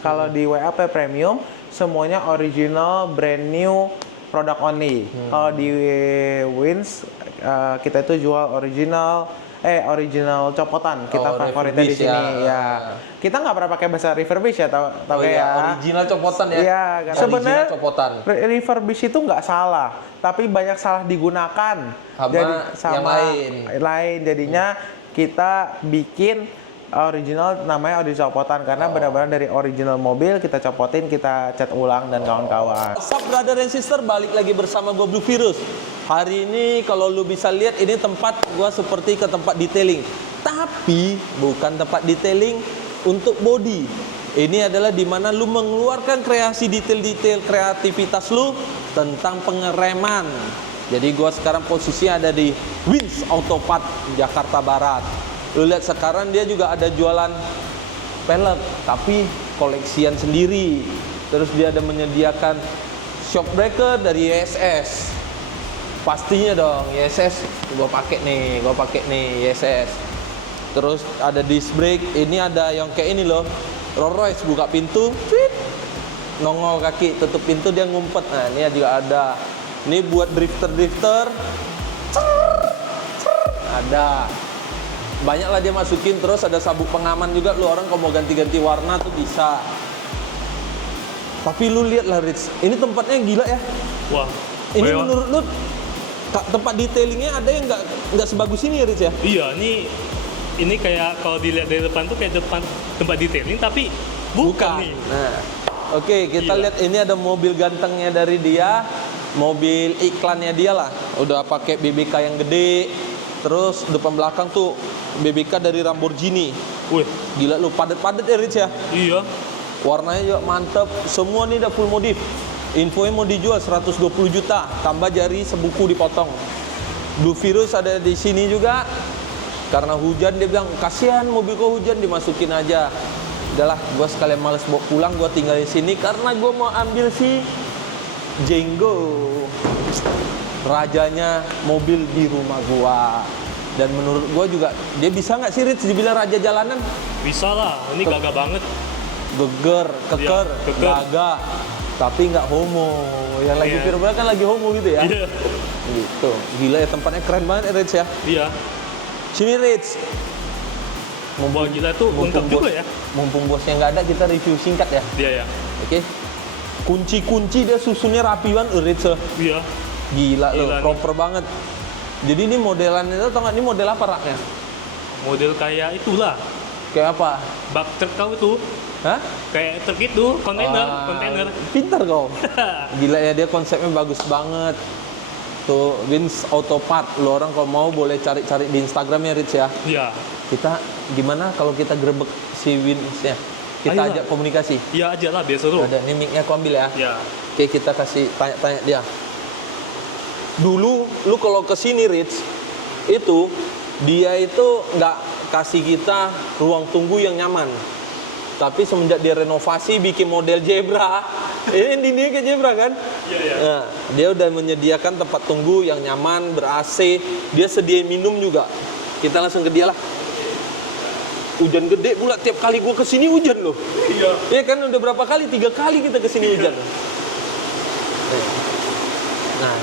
Kalau di WAP Premium, semuanya original, brand new, product only. Kalau di Wins, kita itu jual original copotan. Kita favoritnya di sini ya. Kita nggak pernah pakai bahasa refurbish ya, tau ya. Original copotan ya. Iya, sebenarnya refurbish itu nggak salah, tapi banyak salah digunakan. Sama yang lain. Jadinya kita bikin original, namanya original copotan karena benar-benar dari original mobil kita copotin, kita cat ulang dan kawan-kawan. Sup brother and sister, balik lagi bersama gue Blue Virus. Hari ini kalau lu bisa lihat ini tempat gue seperti ke tempat detailing, tapi bukan tempat detailing untuk body. Ini adalah dimana lu mengeluarkan kreasi detail-detail kreativitas lu tentang pengereman. Jadi gue sekarang posisinya ada di Wins Auto Part Jakarta Barat. Lu lihat sekarang dia juga ada jualan pelek, tapi koleksian sendiri. Terus dia ada menyediakan shock breaker dari YSS. Pastinya dong, YSS gue pakai nih YSS. Terus ada disc brake, ini ada yang kayak ini loh, Rolls Royce, buka pintu, tweet, nongol kaki, tutup pintu dia ngumpet. Nah ini juga ada. Ini buat drifter, ada. Banyak lah dia masukin. Terus ada sabuk pengaman juga, lu orang kalau mau ganti-ganti warna tuh bisa. Tapi lu lihat lah Rich, ini tempatnya gila ya. Wah. Ini menurut lu tempat detailingnya ada yang nggak sebagus ini ya Rich ya? Iya, ini kayak kalau dilihat dari depan tuh kayak tempat detailing, tapi bukan nih. Nah, oke, kita lihat ini ada mobil gantengnya dari dia, mobil iklannya dia lah. Udah pakai BBK yang gede, terus depan belakang tuh BBK dari Lamborghini. Wih, gila lu, padat-padat ya Rich ya? Iya. Warnanya juga mantep, semua nih udah full modif. Infonya mau dijual 120 juta, tambah jari sebuku dipotong. Blue Virus ada di sini juga. Karena hujan dia bilang, kasihan mobil kok hujan, dimasukin aja. Udahlah, gue sekalian males bawa pulang, gue tinggal di sini karena gue mau ambil si Jenggo, rajanya mobil di rumah gue. Dan menurut gue juga, dia bisa nggak sih Rich dibilang raja jalanan? Bisa lah, ini gagah banget. Geger, keker, gagah, tapi nggak homo. Yang lagi viral kan lagi homo gitu ya? Iya. Gitu, gila ya, tempatnya keren banget ya Rich ya? Iya. Sini Rich. Wah gila tuh, lengkap juga ya. Mumpung bosnya nggak ada, kita review singkat ya. Iya ya. Oke. Kunci-kunci dia susunnya rapi banget Rich. Iya. Gila loh, proper banget. Jadi ini modelannya itu, tau nggak ini model apa raknya? Model kayak itulah. Kayak apa? Bak truk kau itu. Hah? Kayak truk itu, kontainer. Pinter kau. Gila ya, dia konsepnya bagus banget. Tuh, Wins Auto Part. Lo orang kalau mau boleh cari-cari di Instagramnya Rich ya. Iya. Kita gimana kalau kita grebek si Winsnya? Kita ajak komunikasi. Iya aja lah, biar seru. Ada, ini mic-nya aku ambil ya. Iya. Oke, kita kasih tanya-tanya dia. Dulu, lu kalau kesini Rich, itu dia itu nggak kasih kita ruang tunggu yang nyaman. Tapi semenjak dia renovasi bikin model zebra, ini kayak zebra kan? Iya. Nah, dia udah menyediakan tempat tunggu yang nyaman, ber-AC, dia sediain minum juga. Kita langsung ke dia lah. Hujan gede pula, tiap kali gua kesini hujan loh. Iya. Iya kan, udah berapa kali? 3 kali kita kesini hujan. Nah,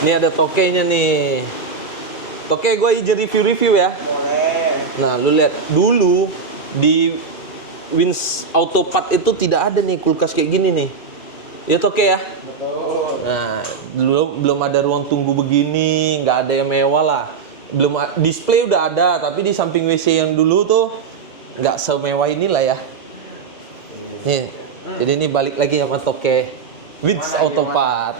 ini ada tokenya nih. Toke gue izin review ya. Boleh. Nah, lu lihat dulu di Wins Auto Part itu tidak ada nih kulkas kayak gini nih. Ya Toke ya. Betul. Nah, belum ada ruang tunggu begini, nggak ada yang mewah lah. Belum display udah ada, tapi di samping WC yang dulu tuh nggak semewah inilah ya. Nih, jadi ini balik lagi sama Toke Wins Auto Part.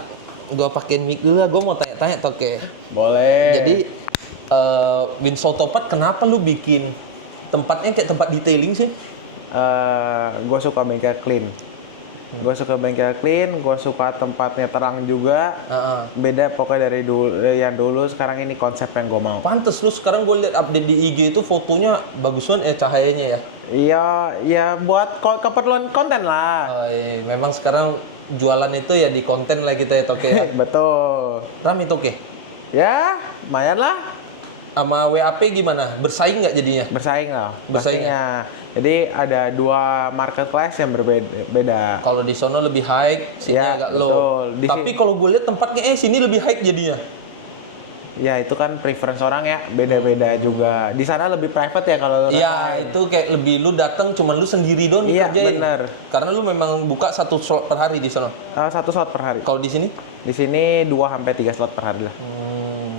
Gua pakein mic dulu lah, gua mau tanya-tanya Toke. Boleh. Jadi Wins Auto Part kenapa lu bikin tempatnya kayak tempat detailing sih? Gue suka bengkel clean. Gue suka bengkel clean, gue suka tempatnya terang juga. Beda pokoknya dari dulu, sekarang ini konsep yang gue mau. Pantes lu sekarang gue lihat update di IG itu fotonya bagus banget ya, cahayanya ya. Iya, ya buat keperluan konten lah. Oh, iya. Memang sekarang jualan itu ya di konten lah kita ya Toke ya. Betul. Rame Toke? Ya, lumayan lah. sama WAP gimana? Bersaing nggak jadinya? Bersaing lah Bersaing pastinya. Jadi ada dua market class yang berbeda. Kalau di sono lebih high, sini Ya, agak low. betul. Di Tapi kalau gue lihat tempatnya sini lebih high jadinya. Ya itu kan preference orang ya, beda-beda juga. Di sana lebih private ya kalau lu Iya, rasain. itu kayak lebih lu datang cuman lu sendiri doang Iya, dikerjain. bener. Karena lu memang buka 1 slot per hari di sono. Satu slot per hari. Kalau di sini? Di sini 2 sampai 3 slot per hari lah.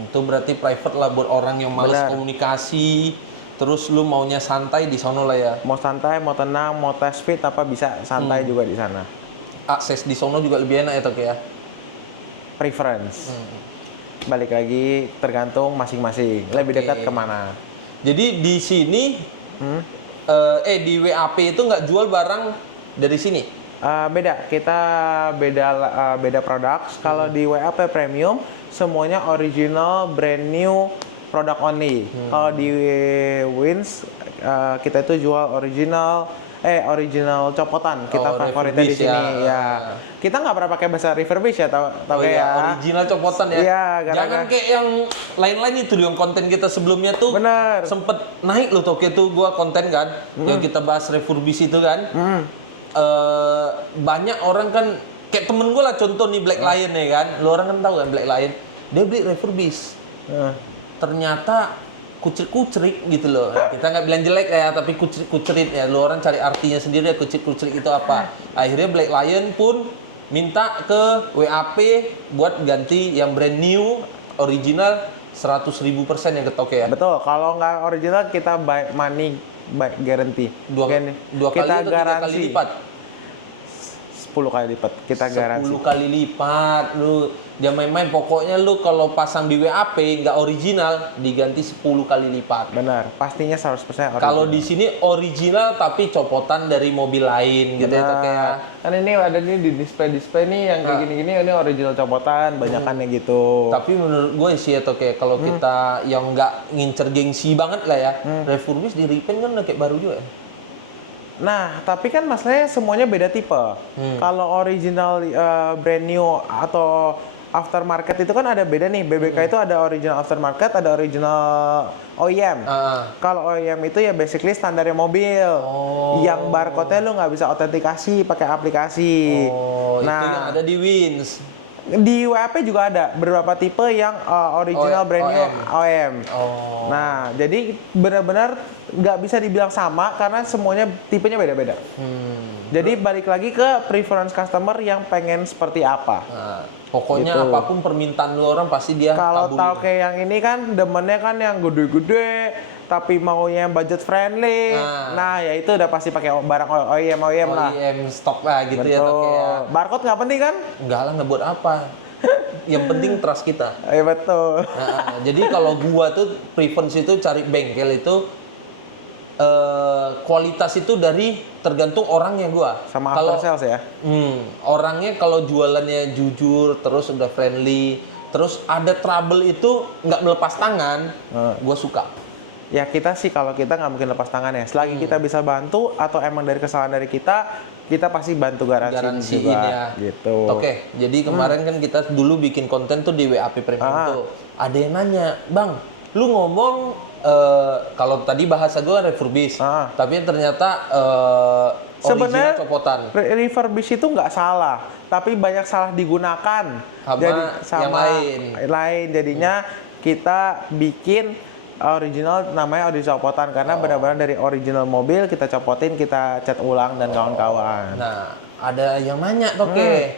Itu berarti private lah buat orang yang malas Benar. komunikasi. Terus lu maunya santai di sono lah ya. Mau santai, mau tenang, mau test fit apa bisa santai juga di sana. Akses di sono juga lebih enak ya Tok ya. Preference. Balik lagi tergantung masing-masing. Lebih dekat kemana? Jadi di sini di WAP itu nggak jual barang dari sini. Beda, kita beda produk. Kalau di WAP Premium semuanya original, brand new, product only. Kalau di Wins kita itu jual original copotan. Kita Oh, favoritnya di refurbish sini ya. ya. Kita nggak pernah pakai bahasa refurbish ya, tau Oh kayak iya, original copotan ya. Iya, Jangan kayak yang lain-lain itu yang konten kita sebelumnya tuh. Bener. Sempet naik loh Tok itu gua konten kan yang kita bahas refurbish itu kan. Banyak orang kan kayak temen gue lah contoh nih Black Lion ya kan. Lo orang kan tahu kan Black Lion. Dia beli refurbish. Ternyata kucrik-kucrik gitu loh. Kita nggak bilang jelek ya, tapi kucrik-kucrik ya. Lo orang cari artinya sendiri ya kucrik-kucrik itu apa. Akhirnya Black Lion pun minta ke WAP buat ganti yang brand new, original 100.000% yang ketok ya. betul. Kalau nggak original kita buy money back guarantee. Dua kali kita atau 3 kali lipat? 10 kali lipat. Kita garansi. 10 kali lipat. Lu dia main-main pokoknya lu kalau pasang di WAP nggak original diganti 10 kali lipat. Benar, pastinya 100% original. Kalau di sini original tapi copotan dari mobil lain gitu ya Tok, kayak kan ini ada nih di display nih yang kayak gini-gini ini original copotan, banyakannya gitu. tapi menurut gue sih ya Tok, kayak kalau kita yang nggak ngincer gengsi banget lah ya, refurbish di repaint kan udah kayak baru juga ya. Nah, tapi kan masalahnya semuanya beda tipe. Kalau original brand new atau aftermarket itu kan ada beda nih. BBK itu ada original aftermarket, ada original OEM. Kalau OEM itu ya basically standarnya mobil. Yang barcode-nya lu nggak bisa autentikasi pakai aplikasi. Itu yang ada di Wins. Di WAP juga ada beberapa tipe yang original brand new OEM. Nah, jadi benar-benar nggak bisa dibilang sama karena semuanya tipenya beda-beda. Jadi balik lagi ke preference customer yang pengen seperti apa. Nah, pokoknya Gitu. apapun permintaan lu orang pasti dia Kalau kabulin. tahu kayak yang ini kan demennya kan yang gede-gede tapi maunya yang budget friendly. Nah, ya itu udah pasti pakai barang OEM lah. OEM stok lah gitu ya Tok, kayak Barcode nggak penting kan? enggak lah nggak buat apa. Yang penting trust kita. Iya betul. Nah, jadi kalau gua tuh preference itu cari bengkel itu kualitas itu dari tergantung orangnya gua. Sama kalau after sales ya. orangnya kalau jualannya jujur terus udah friendly terus ada trouble itu nggak melepas tangan, gua suka. Ya kita sih kalau kita nggak mungkin lepas tangan ya. Selagi kita bisa bantu atau emang dari kesalahan dari kita pasti bantu garansiin juga. Ya. Gitu. Oke, jadi kemarin kan kita dulu bikin konten tuh di WAP Premium tuh. Ada yang nanya, "Bang, lu ngomong kalau tadi bahasa gue refurbish, tapi ternyata original Sebenarnya copotan." refurbish itu nggak salah, tapi banyak salah digunakan. Sama yang lain. Jadinya kita bikin original namanya original copotan karena benar-benar dari original mobil kita copotin, kita cat ulang dan kawan-kawan. Nah, ada yang nanya Toke,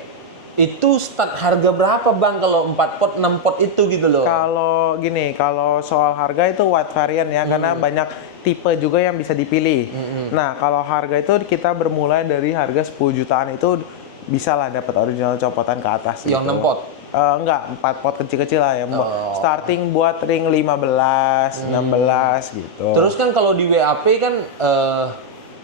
itu start harga berapa Bang kalau 4 pot, 6 pot itu gitu loh? Kalau gini, kalau soal harga itu wide varian ya, karena banyak tipe juga yang bisa dipilih. Nah, kalau harga itu kita bermulai dari harga 10 jutaan itu bisa lah dapat original copotan ke atas. Yang gitu. 6 pot? Enggak, 4 pot kecil-kecil lah ya. Starting buat ring 15, 16 gitu. Terus kan kalau di WAP kan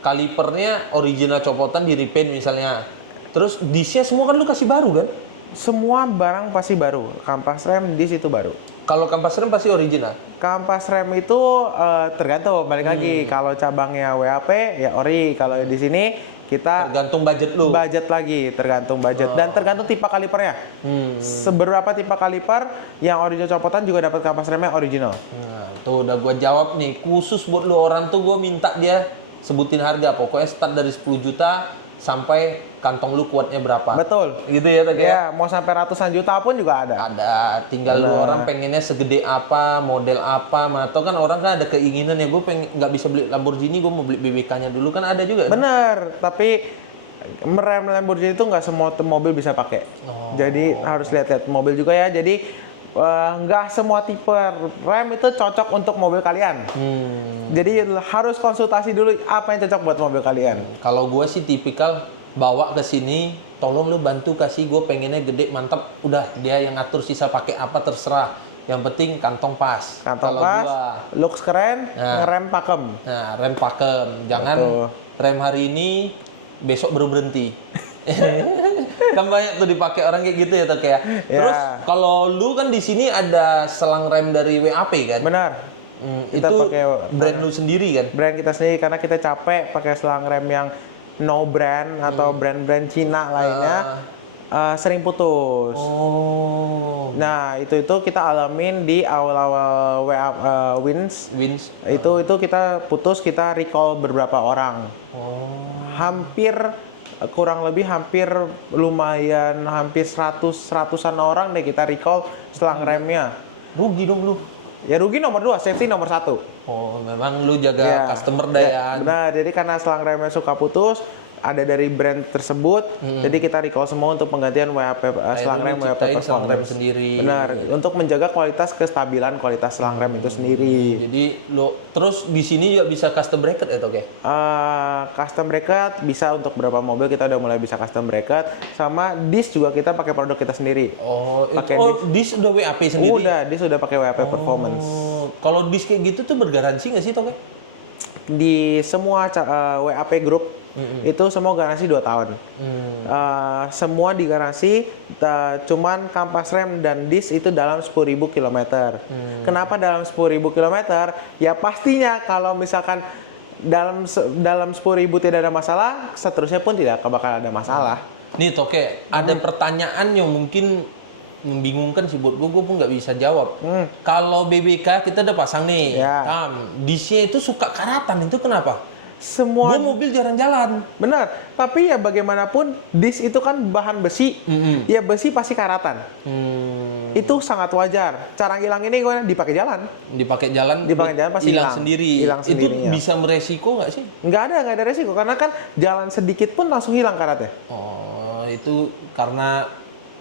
kalipernya original copotan di repaint misalnya. Terus disnya semua kan lu kasih baru kan? Semua barang pasti baru. Kampas rem di situ baru. Kalau kampas rem pasti original. Kampas rem itu tergantung balik lagi. Kalau cabangnya WAP ya ori. Kalau di sini kita Tergantung budget lu. budget lagi, tergantung budget dan tergantung tipe kalipernya. Seberapa tipe kaliper yang original copotan juga dapat kampas remnya original. Nah, tuh udah gua jawab nih. Khusus buat lu orang tuh gua minta dia sebutin harga. Pokoknya start dari 10 juta sampai kantong lu kuatnya berapa. Betul. Gitu ya, Tek, ya? Ya, mau sampai ratusan juta pun juga ada. Ada, tinggal lu orang pengennya segede apa, model apa, atau kan orang kan ada keinginan ya, gue pengen nggak bisa beli Lamborghini, gue mau beli BBK-nya dulu kan ada juga. Bener, tapi rem Lamborghini itu nggak semua mobil bisa pakai. Jadi harus lihat-lihat mobil juga ya. Jadi nggak semua tipe rem itu cocok untuk mobil kalian. Jadi harus konsultasi dulu apa yang cocok buat mobil kalian. Kalau gue sih tipikal bawa ke sini, tolong lu bantu kasih, gue pengennya gede mantap, udah dia yang ngatur sisa pakai apa terserah. Yang penting kantong pas. Kantong Kalau pas, gua, looks keren, ngerem pakem. nah rem pakem, jangan Betul. rem hari ini besok baru berhenti. Kan banyak tuh dipakai orang kayak gitu ya, Tok ya. Terus kalau lu kan di sini ada selang rem dari WAP kan? Benar. Kita Itu pakai brand lu sendiri kan? brand kita sendiri karena kita capek pakai selang rem yang no brand atau brand-brand Cina lainnya sering putus. Oh. Nah, itu kita alamin di awal-awal Wins. Wins. Itu kita putus, kita recall beberapa orang. Hampir kurang lebih hampir lumayan hampir 100-an orang deh kita recall selang remnya. Rugi dong lu. Ya rugi nomor 2, safety nomor 1. Oh, memang lu jaga customer dah ya. Benar, jadi karena selang remnya suka putus, ada dari brand tersebut, jadi kita recall semua untuk penggantian WAP selang rem WAP ciptain selang rem performance. sendiri. Benar, untuk menjaga kualitas kestabilan kualitas selang rem itu sendiri. Jadi lu terus di sini juga bisa custom bracket ya, Tok ya? Custom bracket bisa untuk beberapa mobil kita udah mulai bisa custom bracket, sama disc juga kita pakai produk kita sendiri. Oh, Pakai disc udah WAP sendiri. Disc udah pakai WAP performance. Oh, kalau disc kayak gitu tuh bergaransi nggak sih, Tok ya? Di semua WAP group itu semua garansi 2 tahun. Semua digaransi, cuman kampas rem dan disc itu dalam 10.000 km. Kenapa dalam 10.000 km? Ya pastinya kalau misalkan dalam 10.000 tidak ada masalah, seterusnya pun tidak bakal ada masalah. Nih, Toke, ada pertanyaan yang mungkin membingungkan sih buat gue pun nggak bisa jawab. Kalau BBK kita udah pasang nih, Ya. disc-nya itu suka karatan, itu kenapa? Semua Gue mobil jarang jalan. benar, tapi ya bagaimanapun disc itu kan bahan besi, ya besi pasti karatan. Itu sangat wajar. Cara ngilang ini gue dipakai jalan. Dipakai jalan Pasti hilang sendiri. Hilang Itu sendirinya. bisa meresiko nggak sih? Nggak ada resiko karena kan jalan sedikit pun langsung hilang karatnya. Oh, itu karena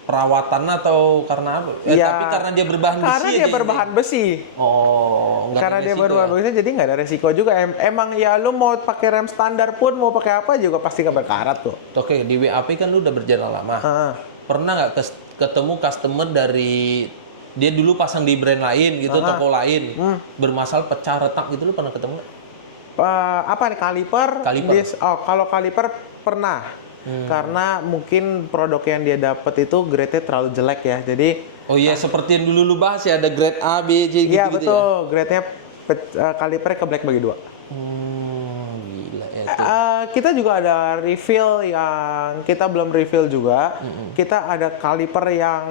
perawatan atau karena apa? Ya, Tapi karena dia berbahan besi. Karena dia berbahan besi. Oh, nggak Karena ada dia resiko berbahan ya? besi jadi nggak ada resiko juga. Emang ya lu mau pakai rem standar pun mau pakai apa juga pasti nggak berkarat tuh. Oke, di WAP kan lu udah berjalan lama. Pernah nggak ketemu customer dari dia dulu pasang di brand lain gitu, toko lain, bermasalah pecah retak gitu, lu pernah ketemu nggak? Apa nih kaliper? Kaliper. Kalau kaliper pernah. Karena mungkin produk yang dia dapat itu grade-nya terlalu jelek ya. Jadi Oh iya, seperti yang dulu lu bahas ya, ada grade A, B, C gitu, iya gitu betul, grade-nya kalipernya ke black bagi 2. Gila ya. Kita juga ada refill yang kita belum refill juga. Kita ada kaliper yang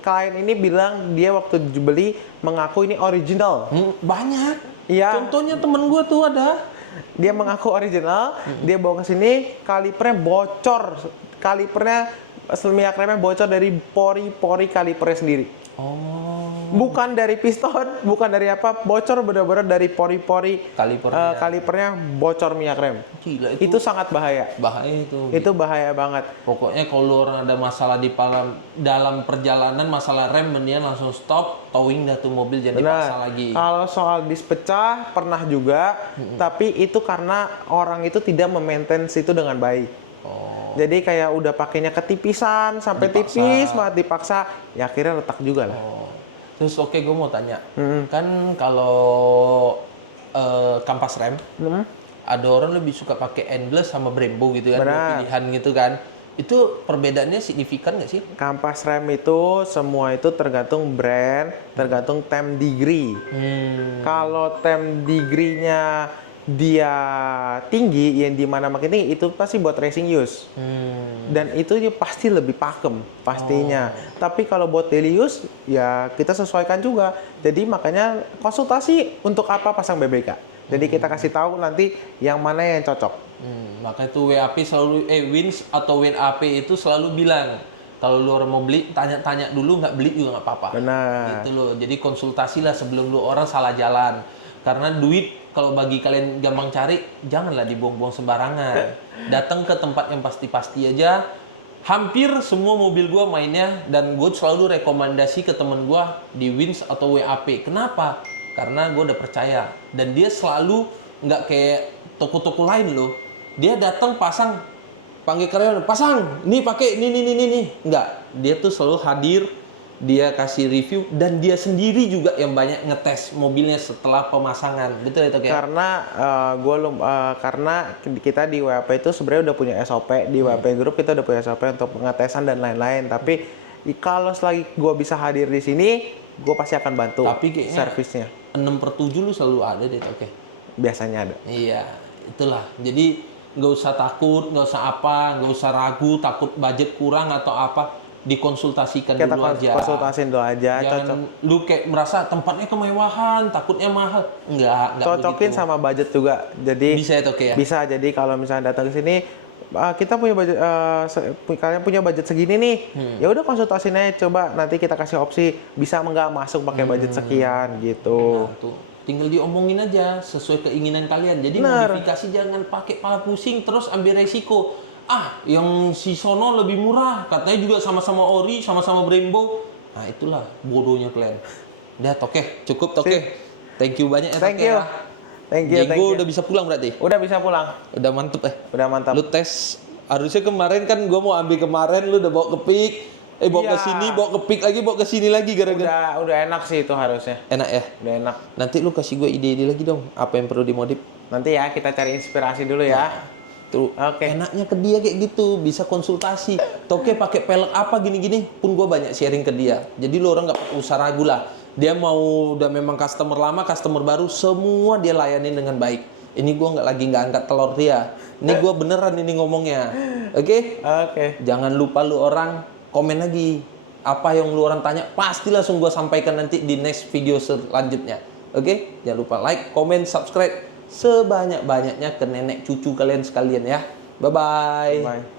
klien ini bilang dia waktu beli mengaku ini original. Banyak. Iya. Contohnya temen gua tuh ada. Dia mengaku original, dia bawa ke sini, kalipernya bocor. Kalipernya minyak remnya bocor dari pori-pori kalipernya sendiri. Oh. Bukan dari piston, bukan dari apa, bocor benar-benar dari pori-pori Kalipernya. kalipernya bocor minyak rem. Gila Itu sangat bahaya. bahaya itu. Itu bahaya banget. Pokoknya kalau orang ada masalah di dalam perjalanan, masalah rem, mendingan langsung stop, towing dah tuh mobil, jangan dipaksa lagi. Kalau soal dis pecah pernah juga, tapi itu karena orang itu tidak memaintain itu dengan baik. Oh. Jadi kayak udah pakainya ketipisan sampai Dipaksa. tipis, malah dipaksa, ya akhirnya retak juga lah. Oh. Terus oke, gue mau tanya, kan kalau kampas rem, ada orang lebih suka pakai endless sama Brembo gitu kan, dua Benar. pilihan gitu kan. Itu perbedaannya signifikan nggak sih? Kampas rem itu semua itu tergantung brand, tergantung time degree. Kalau time degree-nya dia tinggi, yang di mana makin tinggi itu pasti buat racing use. Dan itu dia pasti lebih pakem pastinya. Tapi kalau buat daily use ya kita sesuaikan juga. Jadi makanya konsultasi untuk apa pasang BBK. Jadi kita kasih tahu nanti yang mana yang cocok. Makanya tuh WAP selalu Wins atau WAP itu selalu bilang kalau lu orang mau beli tanya-tanya dulu, nggak beli juga nggak apa-apa. Benar. Gitu loh. Jadi konsultasi lah sebelum lu orang salah jalan. Karena duit kalau bagi kalian gampang cari, janganlah dibuang-buang sembarangan. Datang ke tempat yang pasti-pasti aja. Hampir semua mobil gua mainnya dan gue selalu rekomendasi ke temen gua di Wins atau WAP. Kenapa? Karena gue udah percaya dan dia selalu nggak kayak toko-toko lain loh. Dia datang pasang, panggil karyawan, pasang, ini pakai ini. Enggak, dia tuh selalu hadir, dia kasih review dan dia sendiri juga yang banyak ngetes mobilnya setelah pemasangan. Betul ya, Tok ya? Karena kita di WAP itu sebenarnya udah punya SOP, di WAP Group kita udah punya SOP untuk pengetesan dan lain-lain. Tapi kalau selagi gue bisa hadir di sini, gue pasti akan bantu. Tapi kayaknya servisnya 6/7 lu selalu ada deh, Tok ya? biasanya ada. Iya, itulah. Jadi nggak usah takut, nggak usah apa, nggak usah ragu, takut budget kurang atau apa, dikonsultasikan Kita dulu aja. konsultasin dulu aja, cocok. Jangan lu kayak merasa tempatnya kemewahan, takutnya mahal. Enggak Cocokin begitu. sama budget juga. Jadi Bisa ya, Tok ya? bisa. Jadi kalau misalnya datang ke sini, kita punya budget, kalian punya budget segini nih, ya udah konsultasin aja. Coba nanti kita kasih opsi bisa nggak masuk pakai budget sekian gitu. Nah, tuh. Tinggal diomongin aja sesuai keinginan kalian. Jadi Benar. modifikasi jangan pakai pala pusing terus ambil resiko. Yang si sono lebih murah, katanya juga sama-sama ori, sama-sama Brembo. Nah, itulah bodohnya kalian. Udah, Toke, cukup Toke. Thank you banyak ya, Thank Toke you. ya. Thank you. Diego udah bisa pulang berarti? Udah bisa pulang. Udah mantep Udah mantap. Lu tes. Harusnya kemarin kan gua mau ambil kemarin, lu udah bawa ke Pik. Bawa Iya. ke sini, bawa ke Pik lagi, bawa ke sini lagi gara-gara. Udah enak sih itu harusnya. Enak ya? Udah enak. Nanti lu kasih gue ide-ide lagi dong, apa yang perlu dimodif. Nanti ya kita cari inspirasi dulu ya. Tuh, Oke. enaknya ke dia kayak gitu, bisa konsultasi. Toke pakai pelek apa gini-gini, pun gue banyak sharing ke dia. Jadi lu orang nggak usah ragu lah. Dia mau udah memang customer lama, customer baru, semua dia layanin dengan baik. Ini gue nggak angkat telur dia. Ini gue beneran ini ngomongnya. Oke? Oke. Jangan lupa lu orang komen lagi. Apa yang lu orang tanya, pasti langsung gue sampaikan nanti di next video selanjutnya. Oke? Jangan lupa like, comment, subscribe sebanyak-banyaknya ke nenek cucu kalian sekalian ya. Bye-bye. Bye.